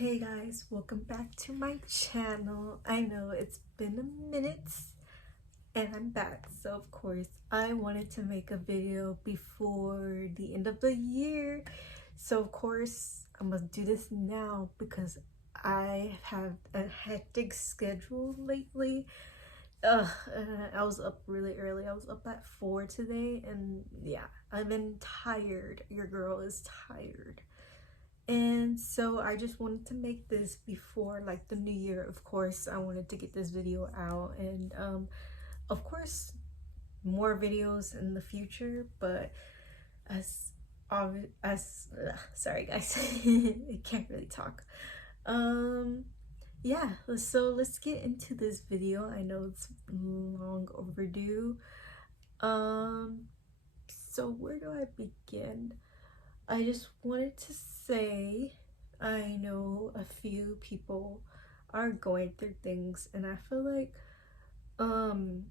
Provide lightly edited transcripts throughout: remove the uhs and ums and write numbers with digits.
Hey guys, welcome back to my channel. I know it's been a minute and I'm back. So of course I wanted to make a video before the end of the year. So of course I must do this now because I have a hectic schedule lately. I was up really early. I was up at 4 today and yeah, I've been tired. Your girl is tired. And so I just wanted to make this before like the new year. Of course I wanted to get this video out, and of course more videos in the future, but as sorry guys, I can't really talk. Yeah, so let's get into this video. I know it's long overdue. So where do I begin? I just wanted to say I know a few people are going through things, and I feel like um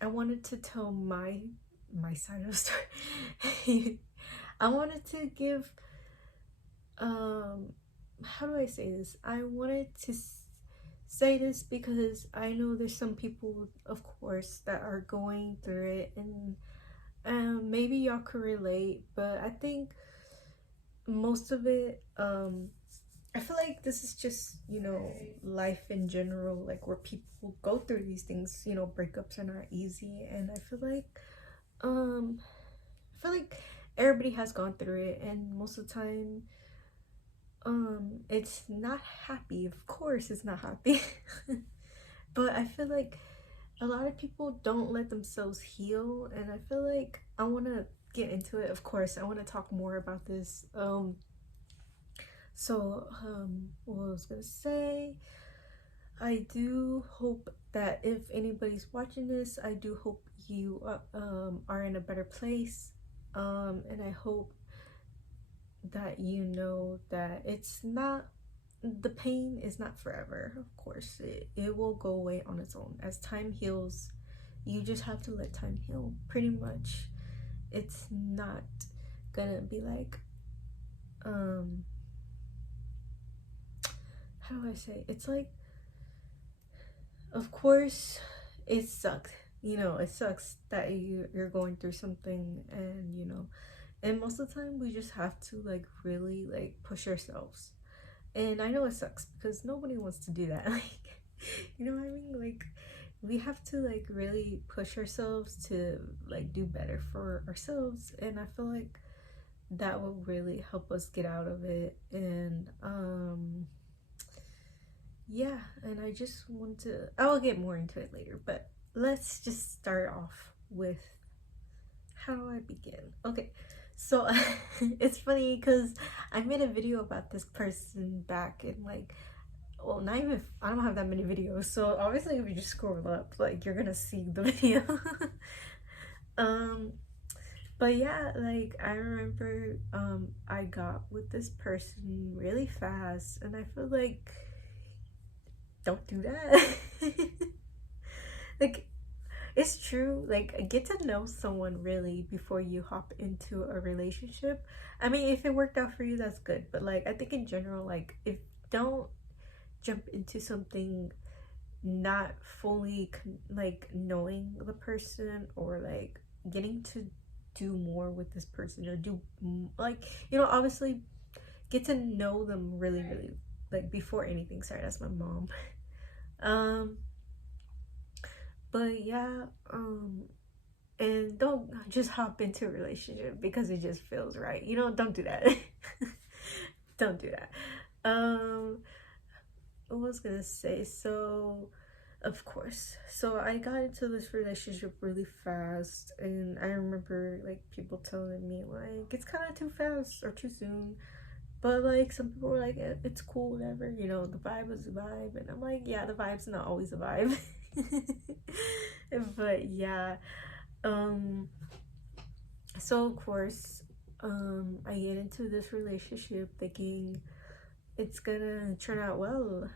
I wanted to tell my side of the story. I wanted to give how do I say this? I wanted to say this because I know there's some people, of course, that are going through it, and maybe y'all could relate, but I think most of it, I feel like this is just, life in general, like where people go through these things. Breakups are not easy, and um I feel like everybody has gone through it, and most of the time it's not happy. Of course it's not happy. But I feel like a lot of people don't let themselves heal, and I feel like I want to get into it. Of course I want to talk more about this. What I was gonna say, I do hope that if anybody's watching this, I do hope you are in a better place, and I hope that you know that it's not, the pain is not forever. Of course it will go away on its own as time heals. You just have to let time heal, pretty much. It's not gonna be like how do I say, it's like, of course it sucks. It sucks that you're going through something, and and most of the time we just have to like really like push ourselves. And I know it sucks because nobody wants to do that. Like, you know what I mean? Like, we have to like really push ourselves to like do better for ourselves, and I feel like that will really help us get out of it. And yeah, and I just want to, I will get more into it later, but let's just start off with, how do I begin? Okay, so it's funny because I made a video about this person back in like, well, not even, I don't have that many videos, so obviously if you just scroll up, like, you're gonna see the video. um but yeah, like, I remember I got with this person really fast, and I feel like, don't do that. Like, it's true, like, get to know someone really before you hop into a relationship. I mean, if it worked out for you, that's good, but like, I think in general, like, if don't jump into something not fully like knowing the person, or like getting to do more with this person, or do like, obviously get to know them really really, like, before anything. Sorry, that's my mom. um but yeah, and don't just hop into a relationship because it just feels right. Don't do that. Don't do that. What was I gonna say? So of course, so I got into this relationship really fast, and I remember like people telling me like it's kind of too fast or too soon, but like some people were like, it's cool, whatever, the vibe is a vibe. And I'm like, yeah, the vibe's not always a vibe. But yeah, um so of course, I get into this relationship thinking it's gonna turn out well.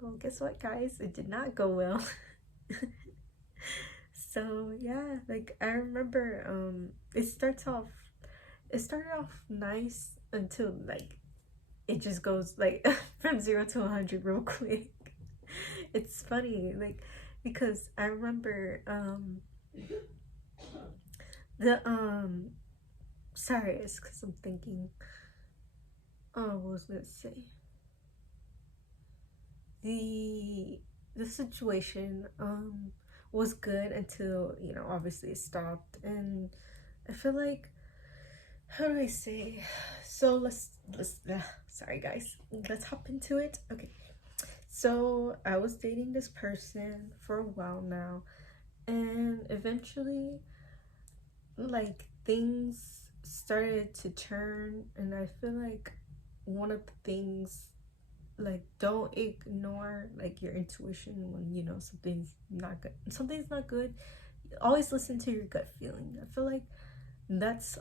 Well, guess what, guys? It did not go well. So yeah, like, I remember it started off nice until like it just goes like from 0 to 100 real quick. It's funny, like, because I remember the sorry, it's because I'm thinking, oh, what was I gonna say? The situation was good until, you know, obviously it stopped. And I feel like, how do I say, so let's sorry guys, let's hop into it. Okay, so I was dating this person for a while now, and eventually, like, things started to turn. And I feel like one of the things, like, don't ignore like your intuition when you know something's not good. Always listen to your gut feeling. I feel like that's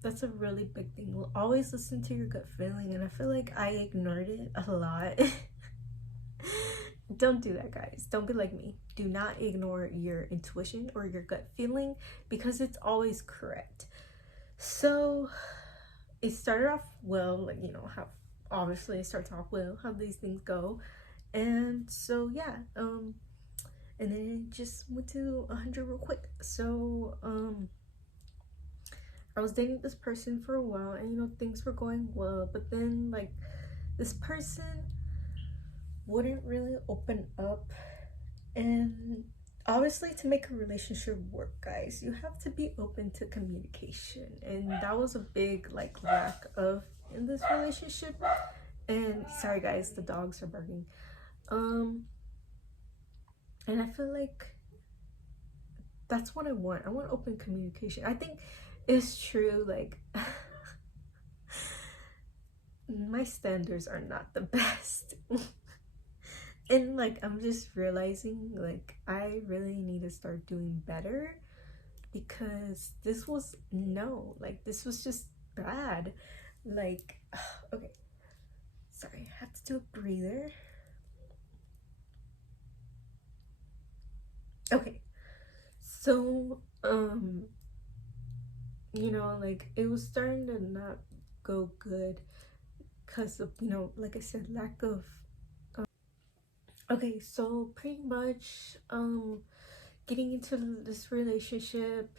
that's a really big thing. Always listen to your gut feeling, and I feel like I ignored it a lot. Don't do that, guys. Don't be like me. Do not ignore your intuition or your gut feeling, because it's always correct. So it started off well, like, you know, how obviously it starts off well, how these things go. And so yeah, and then it just went to 100 real quick. So I was dating this person for a while, and you know, things were going well, but then, like, this person wouldn't really open up. And obviously, to make a relationship work, guys, you have to be open to communication, and that was a big, like, lack of in this relationship. And sorry guys, the dogs are barking. And I feel like that's what I want. I want open communication. I think it's true, like, my standards are not the best. And like, I'm just realizing, like, I really need to start doing better, because this was no, like, this was just bad. Like, okay, sorry, I have to do a breather. Okay, so you know, like, it was starting to not go good because of, you know, like I said, lack of okay, so pretty much getting into this relationship,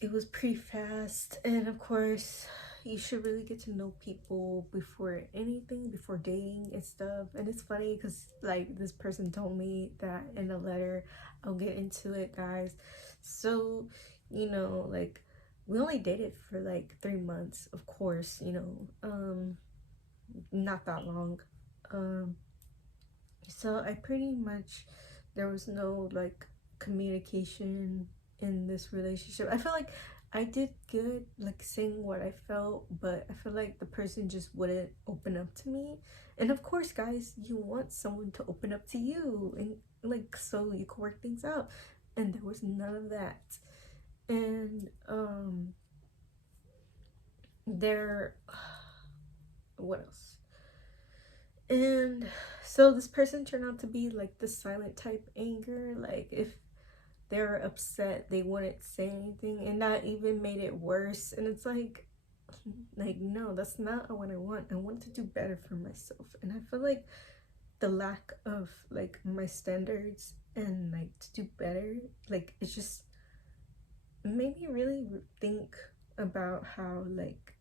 it was pretty fast. And of course, you should really get to know people before anything, before dating and stuff. And it's funny because, like, this person told me that in a letter. I'll get into it, guys. So, you know, like, we only dated for like 3 months, of course, you know, not that long. um so I pretty much, there was no like communication in this relationship. I feel like I did good, like, saying what I felt, but I feel like the person just wouldn't open up to me. And of course, guys, you want someone to open up to you, and like, so you can work things out. And there was none of that. And there what else? And so this person turned out to be like the silent type anger. Like, if they were upset, they wouldn't say anything, and that even made it worse. And it's like no, that's not what I want. I want to do better for myself. And I feel like the lack of like my standards and like to do better, like, it just made me really think about how, like,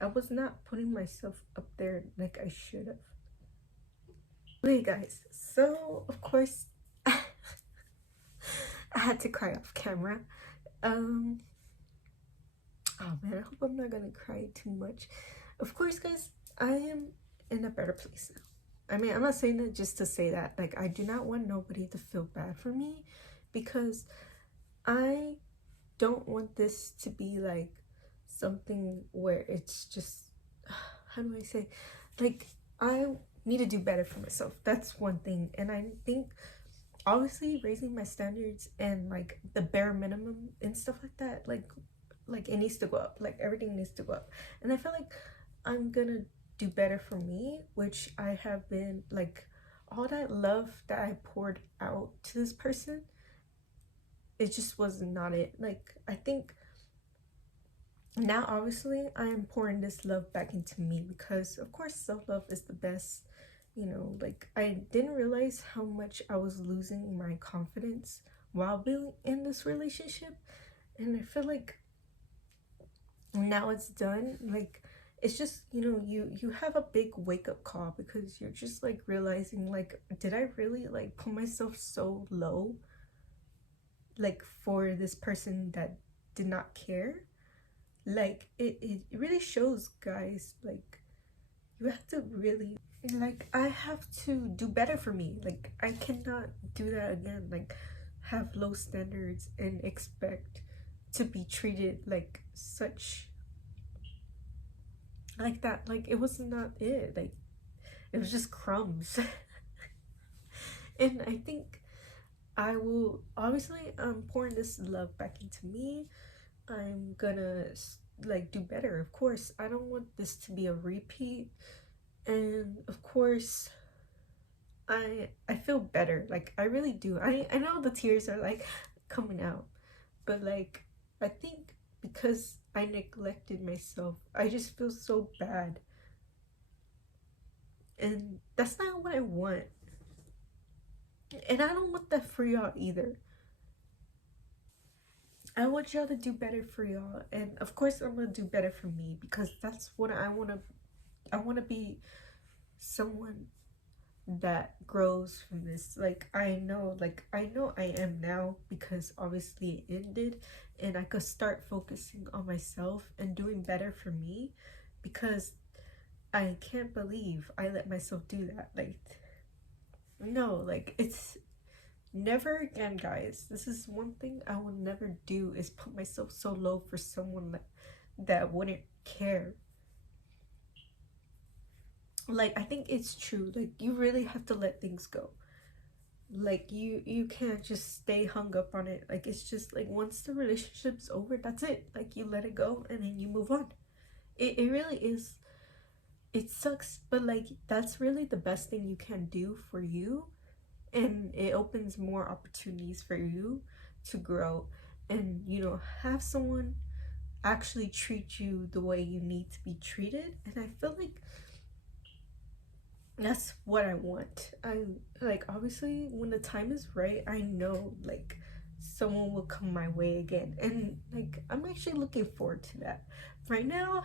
I was not putting myself up there like I should have. Okay, guys, so of course I had to cry off camera. Oh man, I hope I'm not gonna cry too much. Of course, guys, I am in a better place now. I mean, I'm not saying that just to say that. Like, I do not want nobody to feel bad for me, because I don't want this to be like something where it's just, how do I say, like, I need to do better for myself. That's one thing. And I think obviously raising my standards and like the bare minimum and stuff like that, like it needs to go up. Like, everything needs to go up. And I feel like I'm gonna do better for me, which I have been, like, all that love that I poured out to this person, it just was not it. Like, I think Now obviously I am pouring this love back into me because of course self-love is the best. You know, like I didn't realize how much I was losing my confidence while being in this relationship, and I feel like now it's done. Like it's just, you know, you have a big wake up call because you're just like realizing, like, did I really like put myself so low, like for this person that did not care? Like it really shows, guys. Like you have to really, like, I have to do better for me. Like I cannot do that again. Like have low standards and expect to be treated like such, like that. Like it was not it. Like it was just crumbs. And I think I will obviously pouring this love back into me. I'm gonna like do better. Of course, I don't want this to be a repeat. And of course, I feel better. Like I really do. I know the tears are like coming out, but like I think because I neglected myself, I just feel so bad. And that's not what I want. And I don't want that for y'all either. I want y'all to do better for y'all. And of course I'm gonna do better for me because that's what I wanna. I wanna be someone that grows from this. Like I know, I am now because obviously it ended, and I could start focusing on myself and doing better for me, because I can't believe I let myself do that. Like no, like it's never again, guys. This is one thing I will never do, is put myself so low for someone that wouldn't care. Like I think it's true. Like you really have to let things go. Like you can't just stay hung up on it. Like it's just like once the relationship's over, that's it. Like you let it go and then you move on. It really is. It sucks, but like that's really the best thing you can do for you, and it opens more opportunities for you to grow and, you know, have someone actually treat you the way you need to be treated. And I feel like that's what I want. I like obviously when the time is right, I know like someone will come my way again. And like I'm actually looking forward to that. Right now,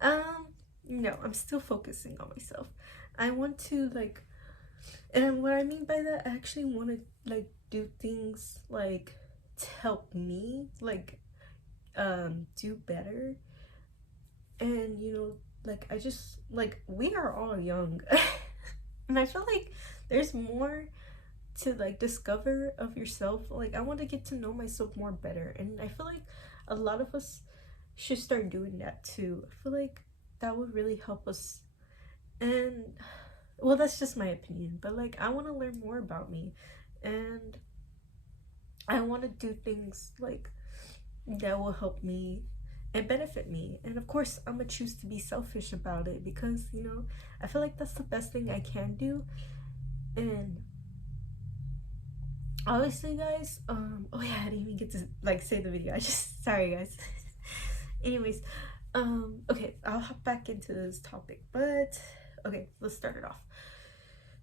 um no, I'm still focusing on myself. I want to like, and what I mean by that, I actually want to like do things like to help me like do better. And you know, like I just like we are all young. And I feel like there's more to like discover of yourself. Like I want to get to know myself more better, and I feel like a lot of us should start doing that too. I feel like that would really help us. And well, that's just my opinion, but like I want to learn more about me, and I want to do things like that will help me and benefit me. And of course, I'm gonna choose to be selfish about it because, you know, I feel like that's the best thing I can do. And honestly, guys, oh yeah, I didn't even get to like say the video. I just sorry, guys. Anyways, okay, I'll hop back into this topic, but okay, let's start it off.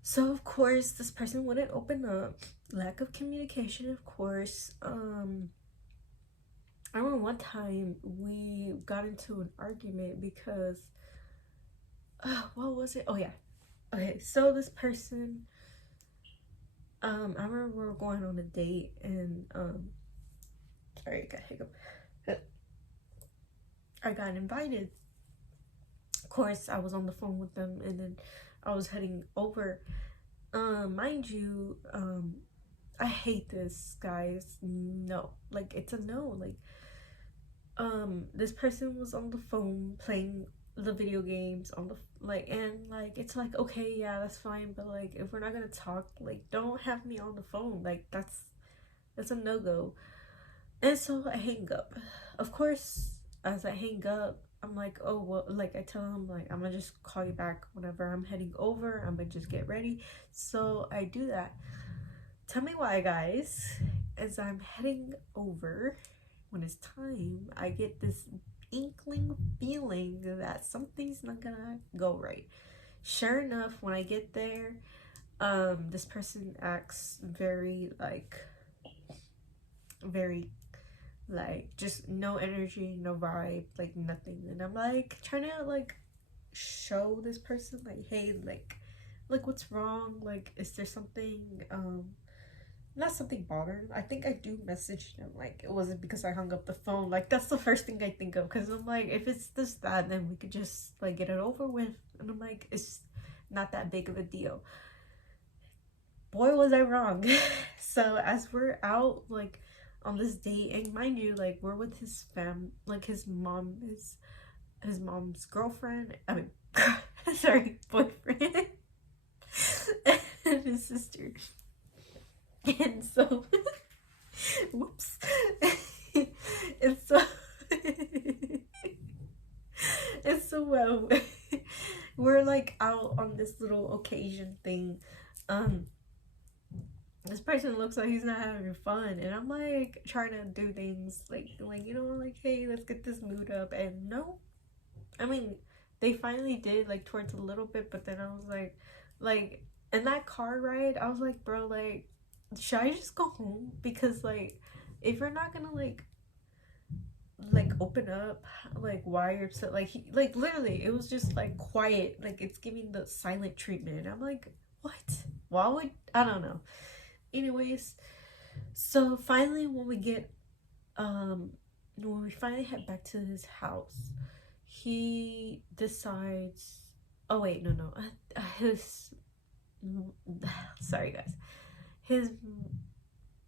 So of course, this person wouldn't open up. Lack of communication, of course. I remember one time we got into an argument because what was it? Oh yeah. Okay, so this person, I remember we were going on a date, and sorry, I got hiccup. I got invited. Of course, I was on the phone with them, and then I was heading over. Mind you, I hate this, guys. No, like it's a no. Like this person was on the phone playing the video games on the like, and like it's like, okay, yeah, that's fine, but like if we're not gonna talk, like don't have me on the phone. Like that's a no-go. And so I hang up. Of course, as I hang up, I'm like, oh well, like I tell him like I'm gonna just call you back whenever I'm heading over. I'm gonna just get ready. So I do that. Tell me why, guys. As I'm heading over, when it's time, I get this inkling feeling that something's not gonna go right. Sure enough, when I get there, this person acts very just no energy, no vibe, like nothing. And I'm like trying to like show this person like, hey, like what's wrong? Like, is there something not something bothering? I think I do message them like it wasn't because I hung up the phone. Like that's the first thing I think of, because I'm like, if it's this that, then we could just like get it over with. And I'm like, it's not that big of a deal. Boy, was I wrong. So as we're out like on this date, and mind you, like we're with his like his mom's girlfriend, I mean sorry, boyfriend, and his sister. And so whoops. And so and so we're like out on this little occasion thing. This person looks like he's not having fun, and I'm like trying to do things like you know, like, hey, let's get this mood up. And no, I mean, they finally did, like towards a little bit, but then I was like in that car ride, I was like, bro, like, should I just go home? Because like if you're not gonna like open up, like why you're upset, like he like literally it was just like quiet, like it's giving the silent treatment. And I'm like, what? Why would, I don't know. Anyways, so finally when we finally head back to his house, he decides, oh wait, no, his sorry guys, his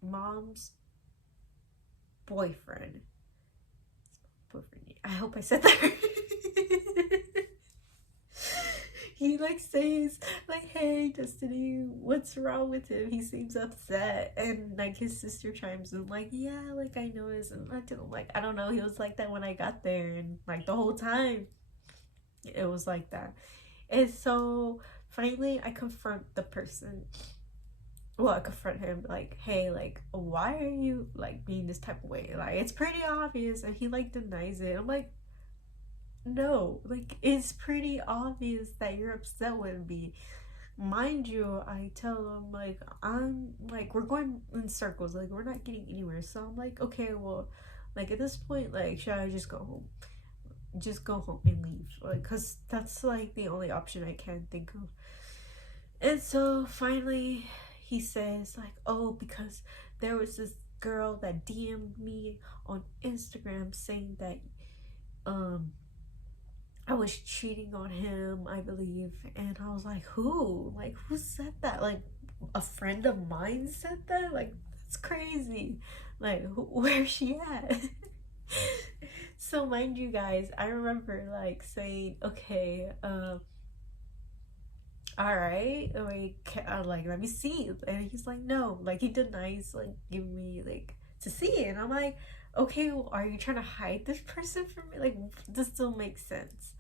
mom's boyfriend, I hope I said that right. He like says like, hey Destiny, what's wrong with him, he seems upset. And like his sister chimes in like, yeah, like I noticed. And I'm like, I don't know, he was like that when I got there, and like the whole time it was like that. And so finally I confront the person, well, I confront him like, hey, like why are you like being this type of way, like it's pretty obvious. And he like denies it. I'm like, no, like it's pretty obvious that you're upset with me. Mind you, I tell him like, I'm like, we're going in circles, like we're not getting anywhere. So I'm like, okay, well, like at this point, like should I just go home, and leave, like because that's like the only option I can think of. And so finally he says like, oh, because there was this girl that DM'd me on Instagram saying that I was cheating on him, I believe. And I was like, who? Like, who said that? Like, a friend of mine said that? Like, that's crazy. Like, where's she at? So, mind you guys, I remember, like, saying, okay, alright, like, let me see. And he's like, no. Like, he denies, like, giving me, like, to see it. And I'm like, okay, well, are you trying to hide this person from me? Like, this still makes sense.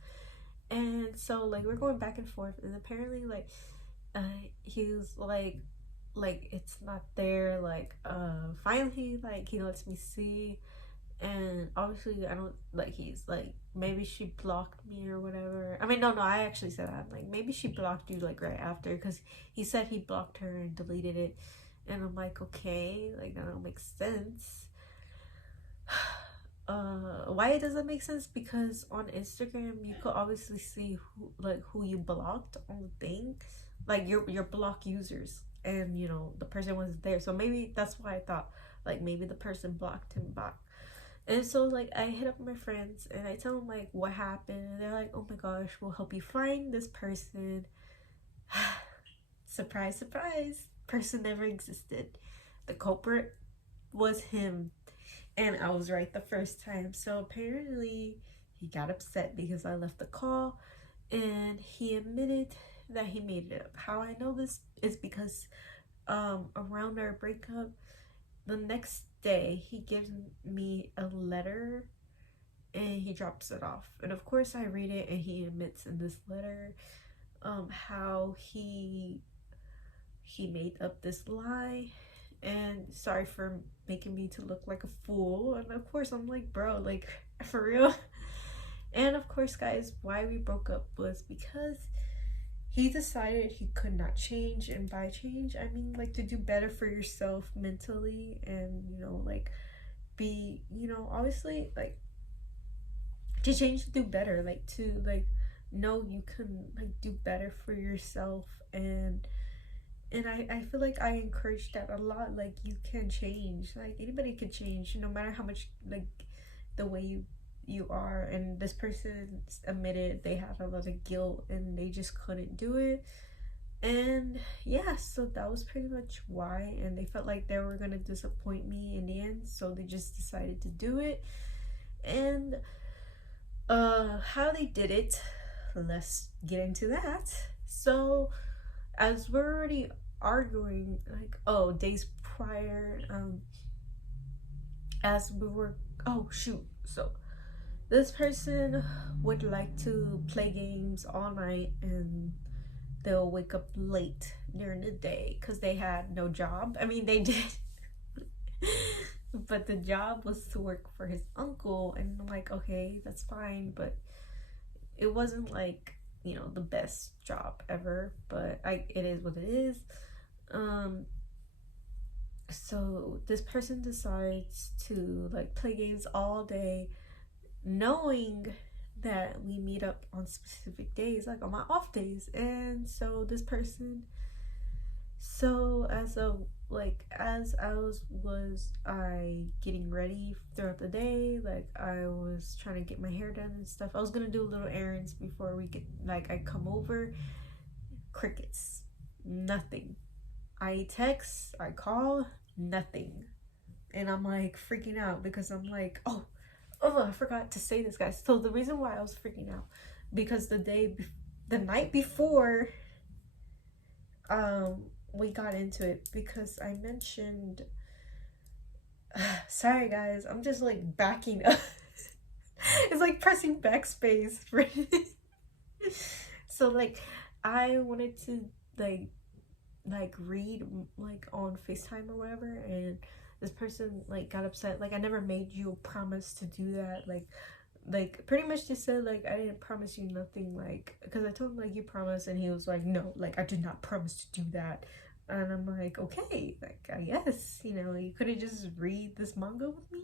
And so like we're going back and forth, and apparently like he was like it's not there, like finally like he lets me see. And obviously I don't, like he's like, maybe she blocked me or whatever. I mean, no, I actually said that, like maybe she blocked you like right after, because he said he blocked her and deleted it. And I'm like, okay, like that don't make sense. Why it doesn't make sense? Because on Instagram you could obviously see who you blocked on the thing, like your block users, and you know the person wasn't there. So maybe that's why I thought like maybe the person blocked him back. And so like I hit up my friends and I tell them like what happened, and they're like, oh my gosh, we'll help you find this person. Surprise, surprise, person never existed. The culprit was him. And I was right the first time. So apparently he got upset because I left the call, and he admitted that he made it up. How I know this is because around our breakup, the next day he gives me a letter and he drops it off. And of course I read it, and he admits in this letter how he made up this lie, and sorry for making me to look like a fool. And of course I'm like, bro, like for real. And of course, guys, why we broke up was because he decided he could not change. And by change, I mean like to do better for yourself mentally, and like be, obviously, like to change, to do better, like to like know you can like do better for yourself. And I feel like I encourage that a lot. Like, you can change, like anybody can change, no matter how much, like the way you are. And this person admitted they had a lot of guilt and they just couldn't do it. And yeah, so that was pretty much why. And they felt like they were gonna disappoint me in the end, so they just decided to do it. And how they did it, let's get into that. So as we're already arguing, like, oh, days prior, as we were, oh shoot, so this person would like to play games all night, and they'll wake up late during the day because they had no job. I mean, they did. But the job was to work for his uncle, and I'm like, okay, that's fine, but it wasn't like, the best job ever, but it is what it is. So this person decides to like play games all day, knowing that we meet up on specific days, like on my off days. And so this person, so as I getting ready throughout the day, like I was trying to get my hair done and stuff. I was gonna do little errands before we get, like, I come over. Crickets. Nothing. I text, I call, nothing. And I'm like freaking out because I'm like, oh, I forgot to say this, guys. So the reason why I was freaking out, because the night before, we got into it because I mentioned, sorry guys, I'm just like backing up. It's like pressing backspace. So like I wanted to like read like on FaceTime or whatever, and this person like got upset, like I never made you a promise to do that, like pretty much just said like I didn't promise you nothing, like because I told him like you promised, and he was like, no, like I did not promise to do that. And I'm like, okay, like I guess, you could have just read this manga with me.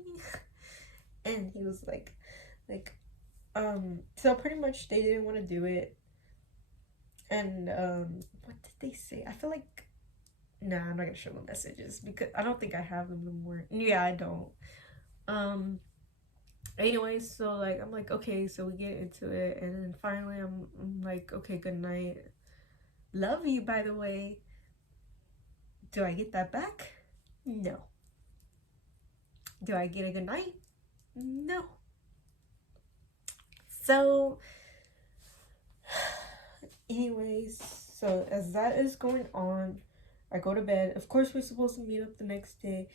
And he was like so pretty much they didn't want to do it. And what did they say? I feel like, nah, I'm not gonna show the messages because I don't think I have them anymore. Yeah, I don't. Anyways, so like I'm like, okay, so we get into it, and then finally I'm like, okay, good night, love you, by the way. Do I get that back? No. Do I get a good night? No. So anyways, so as that is going on, I go to bed. Of course, we're supposed to meet up the next day,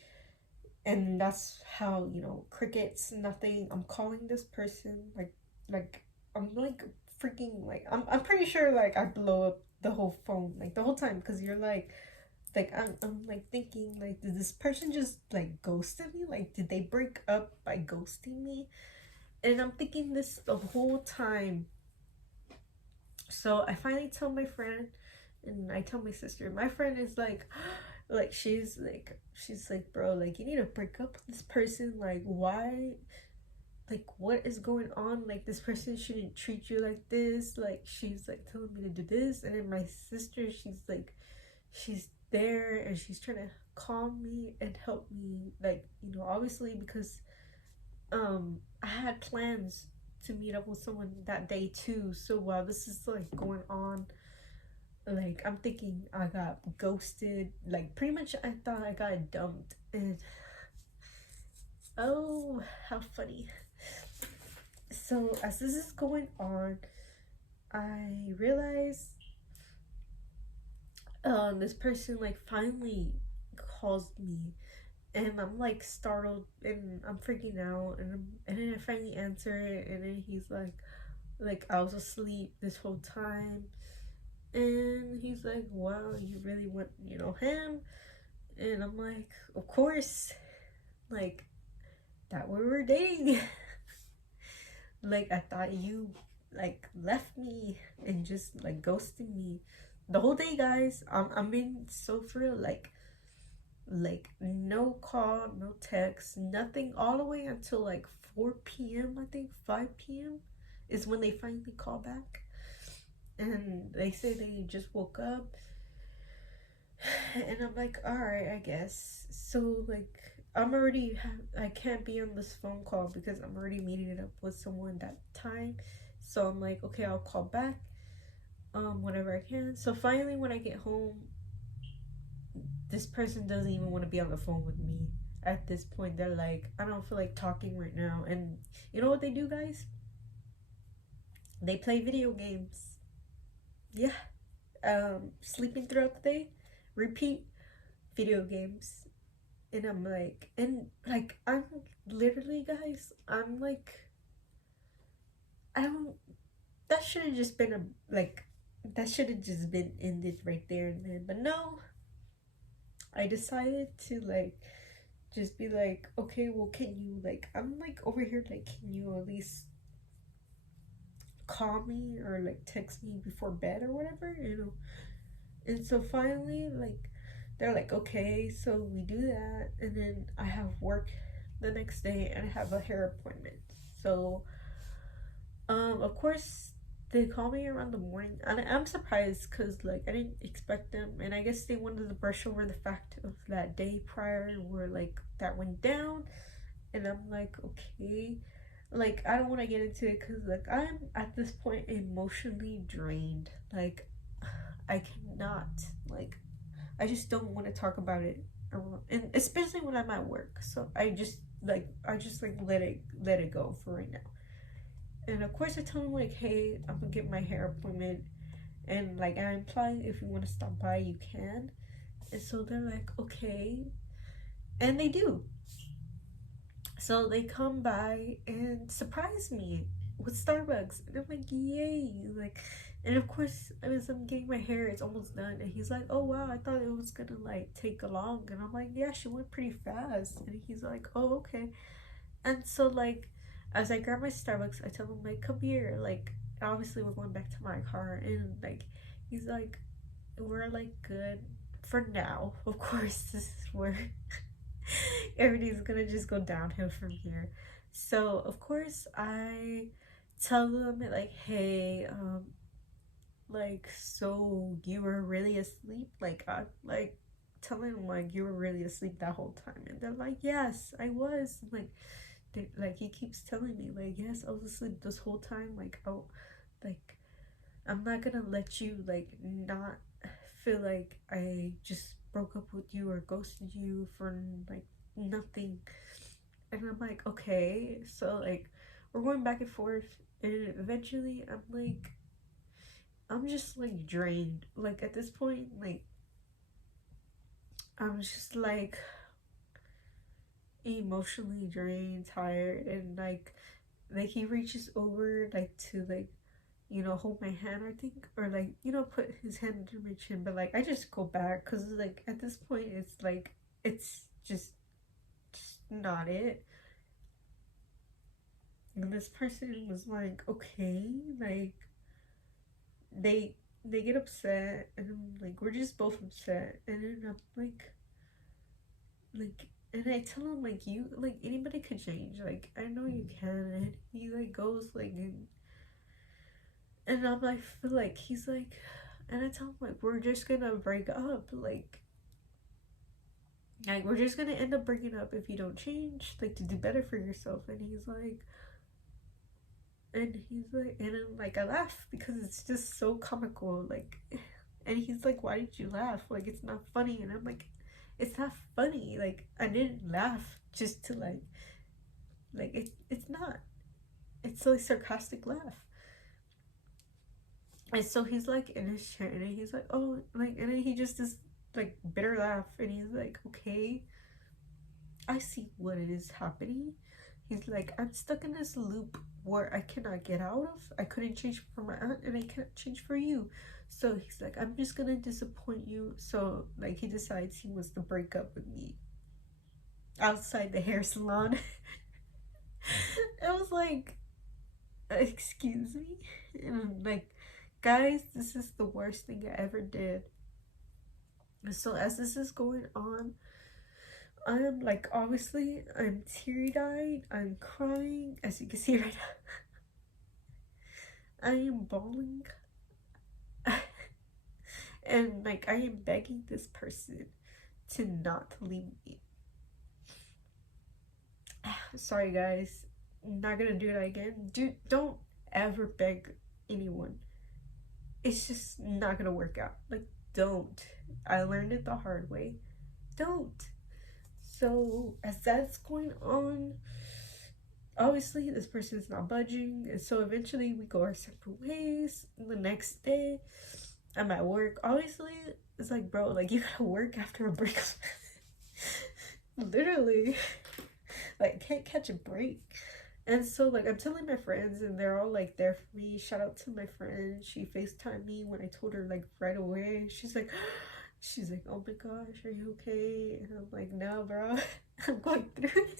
and that's how, crickets, nothing. I'm calling this person, like I'm like freaking, like I'm pretty sure like I blow up the whole phone, like the whole time, because you're like I'm like thinking, like, did this person just like ghosted me? Like, did they break up by ghosting me? And I'm thinking this the whole time. So I finally tell my friend, and I tell my sister. My friend is like, she's like, bro, like you need to break up with this person. Like, why? Like, what is going on? Like, this person shouldn't treat you like this. Like, she's like telling me to do this. And then my sister, she's there, and she's trying to calm me and help me, like, obviously, because I had plans to meet up with someone that day too. So while this is like going on, like I'm thinking I got ghosted. Like pretty much I thought I got dumped. And oh, how funny. So as this is going on, I realize this person like finally calls me, and I'm like startled, and I'm freaking out, and then I finally answer it, and then he's like I was asleep this whole time. And he's like, wow, you really want him? And I'm like, of course, like, that we were dating. Like, I thought you, like, left me and just, like, ghosted me the whole day, guys. I'm being so for real, like no call, no text, nothing, all the way until like 4 p.m. I think 5 p.m. is when they finally call back, and they say they just woke up. And I'm like, all right, I guess. So like, I can't be on this phone call because I'm already meeting it up with someone that time. So I'm like, okay, I'll call back whenever I can. So finally, when I get home, this person doesn't even want to be on the phone with me. At this point, they're like, I don't feel like talking right now. And you know what they do, guys? They play video games. Yeah. Sleeping throughout the day, repeat video games. And I'm like, I'm literally, guys, I'm like, I don't, that should have just been that should have just been ended right there and then. But no, I decided to like just be like, okay, well, can you, like, I'm like over here, like, can you at least call me or like text me before bed or whatever, you know? And so finally, like, they're like, okay, so we do that, and then I have work the next day and I have a hair appointment. So, of course, they call me around the morning, and I'm surprised because like I didn't expect them, and I guess they wanted to brush over the fact of that day prior where like that went down, and I'm like, okay, like I don't want to get into it because like I'm at this point emotionally drained. Like I cannot, like, I just don't want to talk about it, and especially when I'm at work. So I just like let it go for right now. And of course, I tell them like, hey, I'm gonna get my hair appointment, and like I imply if you want to stop by, you can. And so they're like, okay, and they do. So they come by and surprise me with Starbucks, and I'm like, yay! Like, and of course, as I'm getting my hair, it's almost done, and he's like, oh wow, I thought it was gonna like take long, and I'm like, yeah, she went pretty fast, and he's like, oh okay. And so like, as I grab my Starbucks, I tell him like, come here, like, obviously we're going back to my car, and like, he's like, we're like good for now. Of course, this is where everything's gonna just go downhill from here. So of course I tell them like, hey, like, so you were really asleep? Like I like telling them like you were really asleep that whole time, and they're like, yes, I was. Like like he keeps telling me like, yes, I was asleep this whole time. Like, oh, like I'm not gonna let you like not feel like I just broke up with you or ghosted you for like nothing. And I'm like, okay. So like we're going back and forth, and eventually I'm just like drained. Like at this point, like I'm just like emotionally drained, tired, and like he reaches over like to like, you know, hold my hand, I think, or like, you know, put his hand under my chin, but like I just go back because like at this point it's like it's just not it. And this person was like, okay, like they they get upset, and I'm like, we're just both upset, and then I'm like, and I tell him like, you, like, anybody could change, like I know you can. And he like goes like, and I'm like, feel like he's like, and I tell him like, we're just gonna break up, like we're just gonna end up breaking up if you don't change, like to do better for yourself. And he's like, and I'm like, I laugh because it's just so comical, like, and he's like, why did you laugh? Like it's not funny. And I'm like, it's not funny. Like I didn't laugh just to like it's not. It's like sarcastic laugh. And so he's like in his chair, and he's like, oh, like, and then he just this like bitter laugh, and he's like, okay, I see what it is happening. He's like, I'm stuck in this loop where I cannot get out of. I couldn't change for my aunt and I can't change for you. So he's like, I'm just gonna disappoint you. So like he decides he wants to break up with me outside the hair salon. I was like, excuse me? And I'm like, guys, this is the worst thing I ever did. So as this is going on, I am like, obviously, I'm teary-eyed, I'm crying, as you can see right now. I am bawling. And like, I am begging this person to not leave me. Sorry guys, I'm not gonna do that again. Don't ever beg anyone. It's just not gonna work out. Like, don't. I learned it the hard way. Don't. So as that's going on, obviously this person's not budging, and so eventually we go our separate ways. The next day I'm at work. Obviously it's like, bro, like, you gotta work after a breakup. Literally, like, can't catch a break. And so like, I'm telling my friends and they're all like there for me. Shout out to my friend, she FaceTimed me when I told her like right away. She's like, oh my gosh, are you okay? And I'm like, no bro, I'm going through it.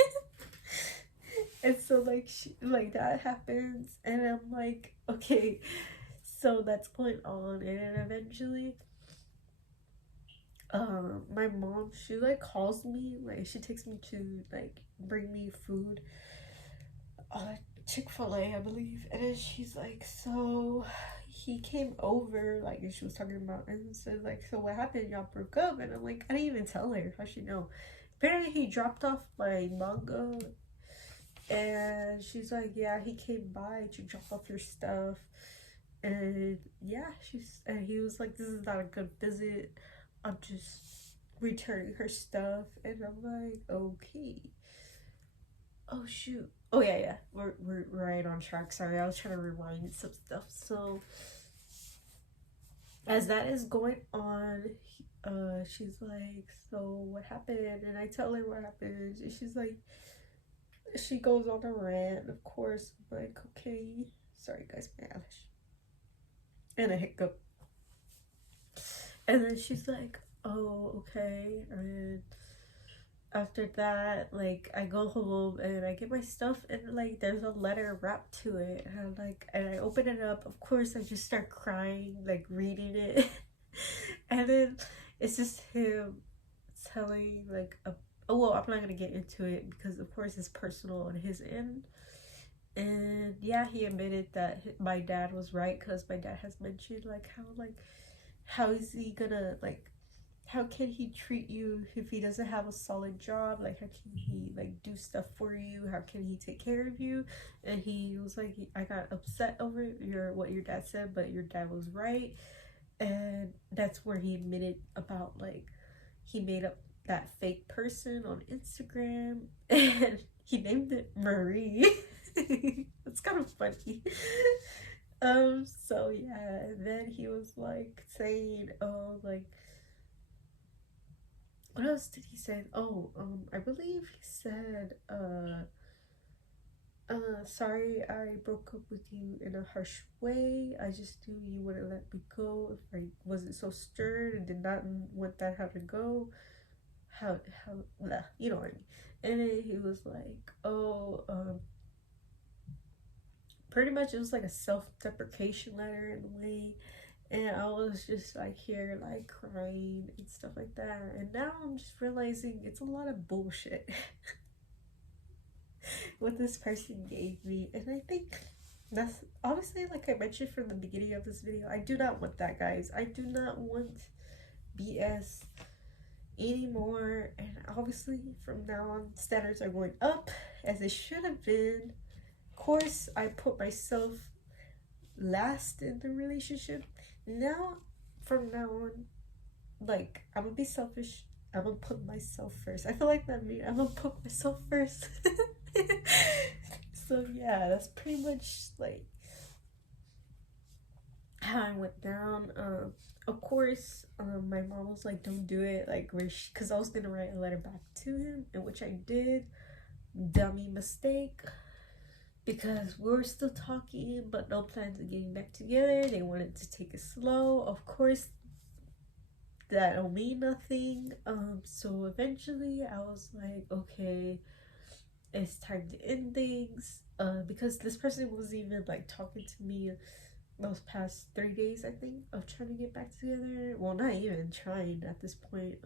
And so like, that happens and I'm like, okay, so that's going on. And then eventually my mom, she like calls me, like she takes me to like bring me food, Chick-fil-A, I believe. And then she's like, so he came over, like, and she was talking about, and said like, so what happened, y'all broke up? And I'm like, I didn't even tell her, how she know? Apparently he dropped off my manga, and she's like, yeah, he came by to drop off your stuff. And yeah, and he was like, this is not a good visit, I'm just returning her stuff. And I'm like, okay. Oh shoot. Oh yeah, we're right on track. Sorry, I was trying to rewind some stuff. So as that is going on, she's like, so what happened? And I tell her what happened, and she's like, she goes on a rant. Of course, I'm like, okay, sorry guys, my eyelash and a hiccup. And then she's like, oh okay. And after that, like, I go home and I get my stuff, and like there's a letter wrapped to it, and I'm like, and I open it up. Of course I just start crying, like reading it. And then it's just him telling like oh well, I'm not gonna get into it because of course it's personal on his end. And yeah, he admitted that my dad was right, because my dad has mentioned like, how is he gonna, like, how can he treat you if he doesn't have a solid job? Like, how can he like do stuff for you? How can he take care of you? And he was like, I got upset over what your dad said, but your dad was right. And that's where he admitted about like, he made up that fake person on Instagram and he named it Marie. It's kind of funny. So yeah, and then he was like saying, oh, like, what else did he say? Oh, I believe he said, sorry I broke up with you in a harsh way. I just knew you wouldn't let me go if I wasn't so stern and did not want that how to go. Blah, you know what I mean. And then he was like, oh, pretty much it was like a self-deprecation letter in a way. And I was just like here like crying and stuff like that. And now I'm just realizing it's a lot of bullshit what this person gave me. And I think that's obviously, like I mentioned from the beginning of this video, I do not want that, guys. I do not want BS anymore. And obviously from now on, standards are going up as they should have been. Of course, I put myself last in the relationship. Now, from now on, like, I'm gonna be selfish. I'm gonna put myself first. I feel like that means I'm gonna put myself first. So yeah, that's pretty much like how I went down. Of course, my mom was like, don't do it, like, because I was gonna write a letter back to him, and which I did, dummy mistake, because we were still talking but no plans of getting back together. They wanted to take it slow. Of course, that don't mean nothing. So eventually I was like, okay, it's time to end things. Because this person was even like talking to me those past 3 days, I think, of trying to get back together. Well, not even trying at this point.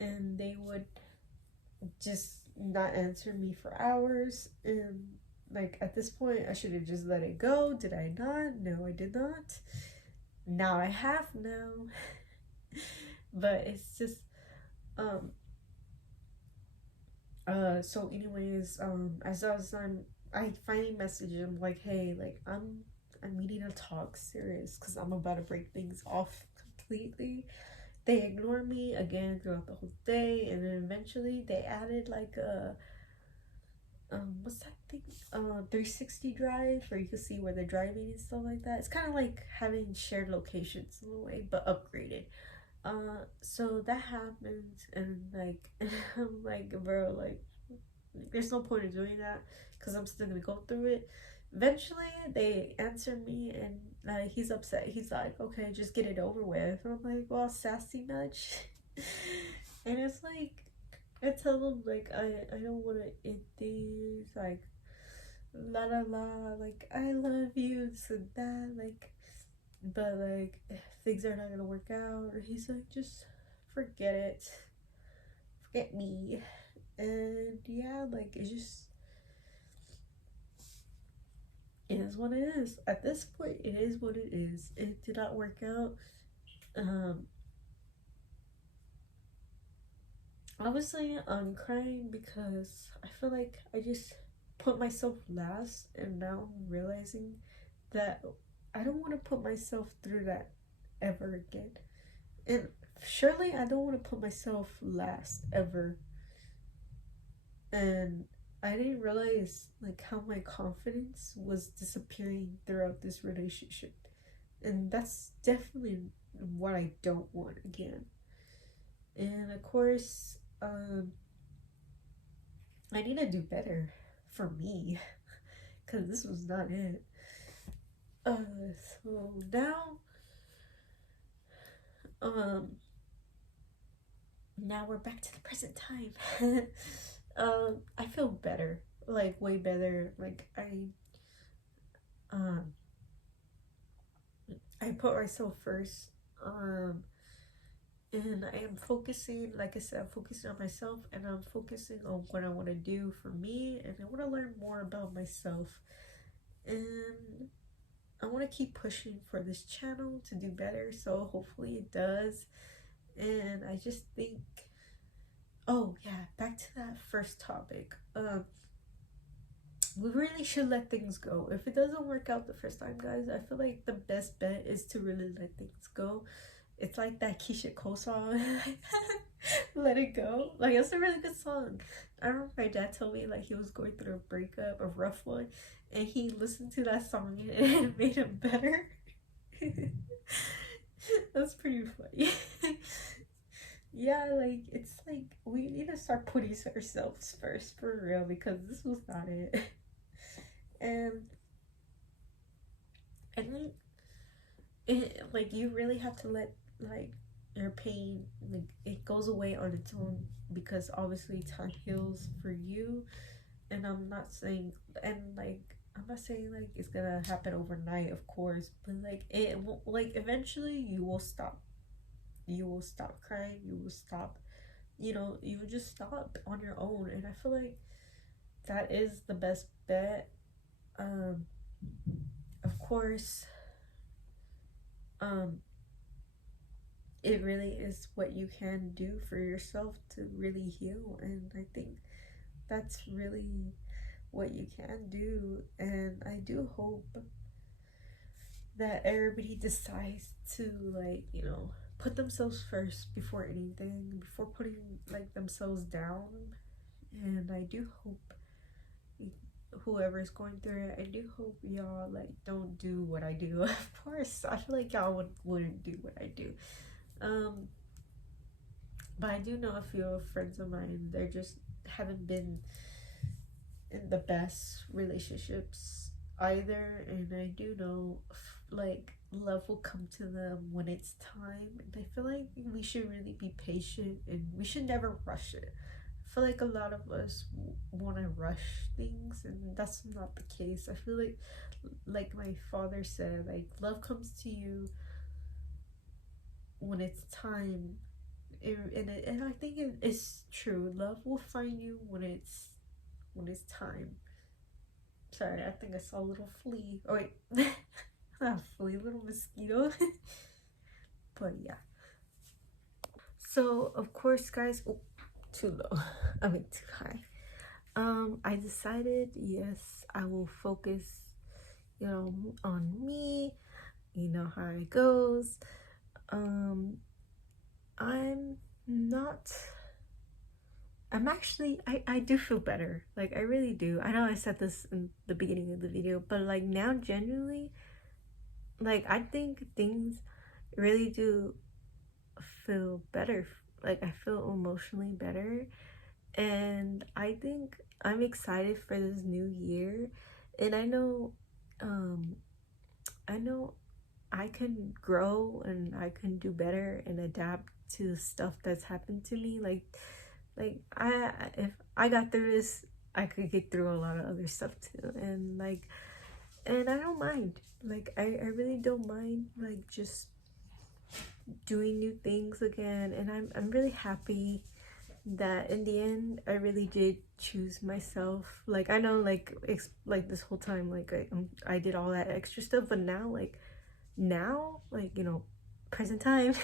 And they would just not answer me for hours. And like at this point, I should have just let it go. Did I not? No, I did not. Now I have now. But it's just so anyways, as I finally messaged him like, hey, like I'm needing to talk serious because I'm about to break things off completely. They ignored me again throughout the whole day, and then eventually they added like a what's that thing, 360 drive, where you can see where they're driving and stuff like that. It's kind of like having shared locations in a way, but upgraded. So that happens, and like I'm like, bro, like there's no point in doing that because I'm still gonna go through it. Eventually they answer me, and he's upset. He's like, okay, just get it over with. And I'm like, well, sassy much? And it's like, I tell him like I don't want to end things like la la la, like I love you, so that, like, but like things are not gonna work out. Or he's like, just forget it, forget me. And yeah, like it just is what it is. At this point, it is what it is. It did not work out. Obviously I'm crying because I feel like I just put myself last, and now I'm realizing that I don't want to put myself through that ever again. And surely I don't want to put myself last ever. And I didn't realize like how my confidence was disappearing throughout this relationship. And that's definitely what I don't want again. And of course, I need to do better for me because this was not it. So now, now we're back to the present time. I feel better, like way better. Like I put myself first. And I am focusing, like I said, I'm focusing on myself, and I'm focusing on what I want to do for me, and I want to learn more about myself. And I want to keep pushing for this channel to do better, so hopefully it does. And I just think, oh yeah, back to that first topic. We really should let things go. If it doesn't work out the first time, guys, I feel like the best bet is to really let things go. It's like that Keisha Cole song, Let It Go. Like, it's a really good song. I remember my dad told me like he was going through a breakup, a rough one, and he listened to that song and it made him better. That's pretty funny. Yeah, like it's like we need to start putting ourselves first for real, because this was not it. And I think it, like you really have to let like your pain, like it goes away on its own, because obviously time heals for you. And I'm not saying, and like I'm not saying like it's gonna happen overnight, of course, but like it will, like eventually you will stop. You will stop crying, you will stop, you know, you will just stop on your own. And I feel like that is the best bet. Of course, it really is what you can do for yourself to really heal. And I think that's really what you can do. And I do hope that everybody decides to, like, you know, put themselves first before anything, before putting like themselves down. And I do hope whoever's going through it, I do hope y'all like don't do what I do. Of course, I feel like y'all wouldn't do what I do. But I do know a few friends of mine, they're just haven't been in the best relationships either, and I do know like love will come to them when it's time, and I feel like we should really be patient and we should never rush it. I feel like a lot of us want to rush things, and that's not the case. I feel like my father said, like love comes to you when it's time. And I think it's true. Love will find you when it's time. Sorry, I think I saw a little flea. Oh wait, not a flea, little mosquito. But yeah. So of course, guys. Oh, too low. I mean too high. I decided, yes, I will focus, on me. You know how it goes. I'm not. I'm actually, I do feel better. Like, I really do. I know I said this in the beginning of the video, but like now, genuinely, like, I think things really do feel better. Like, I feel emotionally better. And I think I'm excited for this new year. And I know I can grow and I can do better and adapt to stuff that's happened to me. Like if I got through this, I could get through a lot of other stuff too. And I don't mind. Like I really don't mind, like just doing new things again. And I'm really happy that in the end I really did choose myself. Like I know, like this whole time, like I did all that extra stuff, but now like present time,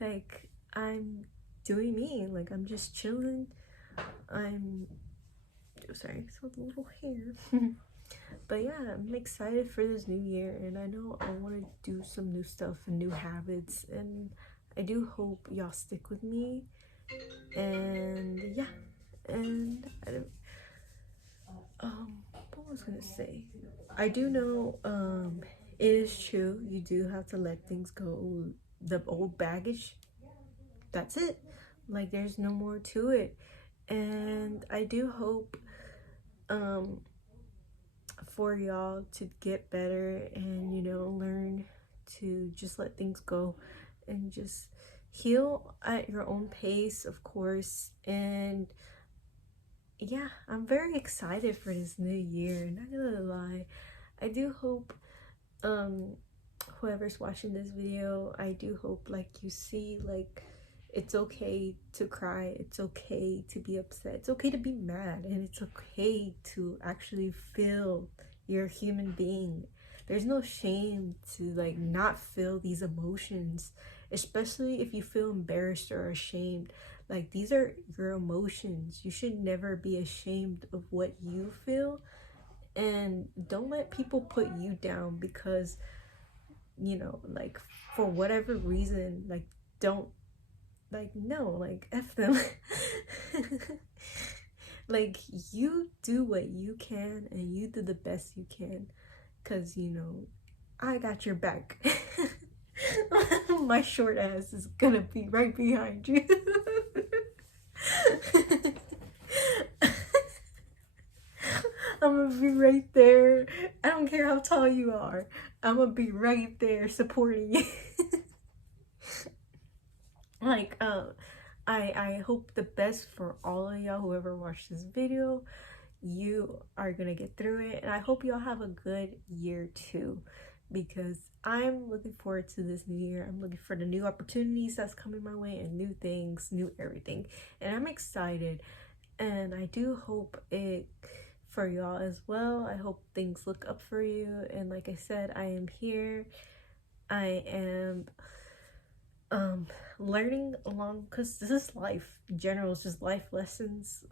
like I'm doing me. Like I'm just chilling. I'm sorry, so the little hair. But yeah, I'm excited for this new year, and I know I want to do some new stuff and new habits, and I do hope y'all stick with me. And yeah, and what was I gonna say? I do know it is true, you do have to let things go. The old baggage, that's it. Like there's no more to it. And I do hope for y'all to get better and learn to just let things go and just heal at your own pace, of course. And yeah, I'm very excited for this new year, not gonna lie. I do hope whoever's watching this video, I do hope like you see, like it's okay to cry, it's okay to be upset, it's okay to be mad, and it's okay to actually feel you're a human being. There's no shame to like not feel these emotions, especially if you feel embarrassed or ashamed. Like these are your emotions. You should never be ashamed of what you feel, and don't let people put you down because like for whatever reason. Like don't, like no, like F them. Like you do what you can and you do the best you can, because I got your back. My short ass is gonna be right behind you. I'm gonna be right there. I don't care how tall you are. I'm gonna be right there supporting you. Like I hope the best for all of y'all, whoever watched this video. You are gonna get through it, and I hope y'all have a good year too, because I'm looking forward to this new year. I'm looking for the new opportunities that's coming my way and new things, new everything, and I'm excited. And I do hope it for y'all as well. I hope things look up for you, and like I said, I am here. I am learning along, because this is life in general. It's just life lessons.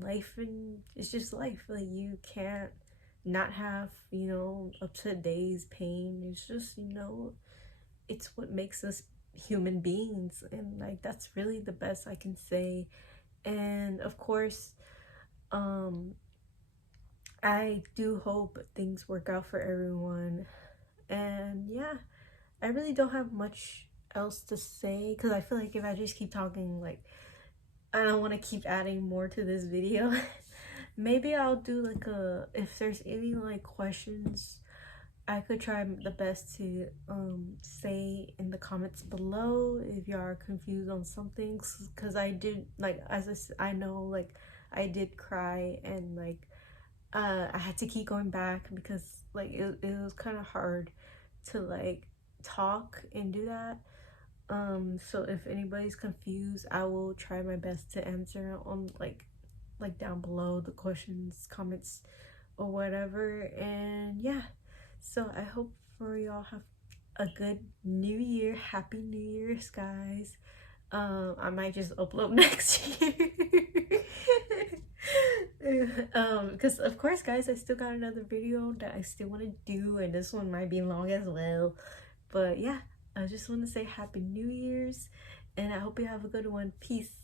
Life, and it's just life. Like you can't not have upset days, pain. It's just it's what makes us human beings, and like that's really the best I can say. And of course I do hope things work out for everyone. And yeah, I really don't have much else to say, because I feel like if I just keep talking, like I don't want to keep adding more to this video. maybe I'll do like a, if there's any like questions, I could try the best to say in the comments below if y'all are confused on some things, because I did, like, I know, like, I did cry, and like I had to keep going back because like it was kind of hard to like talk and do that. So if anybody's confused, I will try my best to answer on like down below the questions, comments, or whatever. And yeah, so I hope for y'all have a good new year. Happy New Year's, guys. I might just upload next year. Because of course, guys, I still got another video that I still want to do, and this one might be long as well. But yeah, I just want to say Happy New Year's, and I hope you have a good one. Peace.